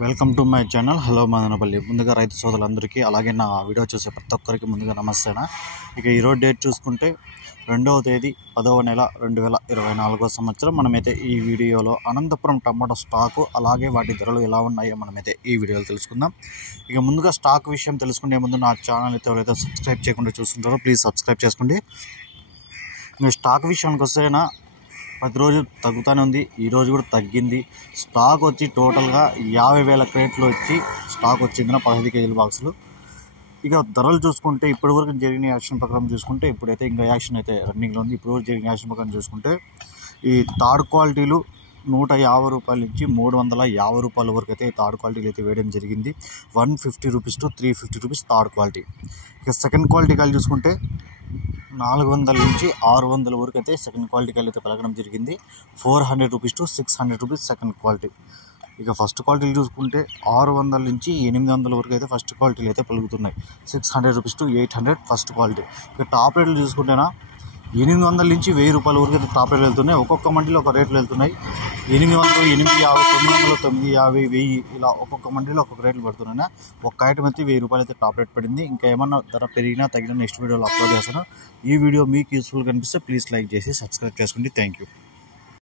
Welcome to my channel. Hello Madanapalle. ముందుగా రైతు సోదరులందరికీ అలాగే నా వీడియో చూసే ప్రతి ఒక్కరికి ముందుగా నమస్తేనా. ఇక ఈరోజు డేట్ చూసుకుంటే 2వ తేదీ 10వ నెల 2024 సంవత్సరం. మనమైతే ఈ వీడియోలో అనంతపురం టమాటో స్టాకు అలాగే వాటి ధరలు ఎలా ఉన్నాయో మనమైతే ఈ వీడియోలో తెలుసుకుందాం. ఇక ముందుగా స్టాక్ విషయం తెలుసుకునే ముందు నా ఛానల్ అయితే ఎవరైతే సబ్స్క్రైబ్ చేయకుండా చూస్తుంటారో ప్లీజ్ సబ్స్క్రైబ్ చేసుకోండి. ఇంకా స్టాక్ విషయానికి వస్తేనా ప్రతిరోజు తగ్గుతూనే ఉంది. ఈరోజు కూడా తగ్గింది. స్టాక్ వచ్చి టోటల్గా 50,000 క్రేట్లు వచ్చి స్టాక్ వచ్చింది 15 కేజీల బాక్సులు. ఇక ధరలు చూసుకుంటే ఇప్పటివరకు జరిగిన యాక్షన్ ప్రకారం చూసుకుంటే ఇప్పుడైతే ఇంకా యాక్షన్ అయితే రన్నింగ్లో ఉంది. ఇప్పటివరకు జరిగిన యాక్షన్ ప్రకారం చూసుకుంటే ఈ థర్డ్ క్వాలిటీలు 150 రూపాయల నుంచి 350 రూపాయల వరకు అయితే థర్డ్ క్వాలిటీలు అయితే వేయడం జరిగింది. 150 rupees to 350 rupees third quality. ఇక సెకండ్ క్వాలిటీ కాయలు చూసుకుంటే 400 నుంచి 600 వరకు అయితే సెకండ్ క్వాలిటీ కాయలు అయితే పలకడం జరిగింది. 400 rupees to 600 rupees second quality. ఇక ఫస్ట్ క్వాలిటీలు చూసుకుంటే 600 నుంచి 800 వరకు అయితే ఫస్ట్ క్వాలిటీలు అయితే పలుకుతున్నాయి. 600 రూపీస్ టు 800 ఫస్ట్ క్వాలిటీ. ఇక టాప్ రేట్లు చూసుకుంటేనా 800 నుంచి 1000 రూపాయల వరకు అయితే టాప్ రేట్లు వెళ్తున్నాయి. ఒక్కొక్క మండీలో ఒక రేట్లు వెళ్తున్నాయి. 800, 850, 900, 950, 1000 ఇలా ఒక్కొక్క మండీలో ఒక్కొక్క రేట్లు పడుతున్నాయి. ఒక్క ఐటమ్ అయితే 1000 రూపాయలు అయితే టాప్ రేట్ పడింది. ఇంకా ఏమన్నా ధర పెరిగినా తగిన నెక్స్ట్ వీడియోలో అప్లోడ్ చేస్తాను. ఈ వీడియో మీకు యూస్ఫుల్ కనిపిస్తే ప్లీజ్ లైక్ చేసి సబ్స్క్రైబ్ చేసుకోండి. Thank you.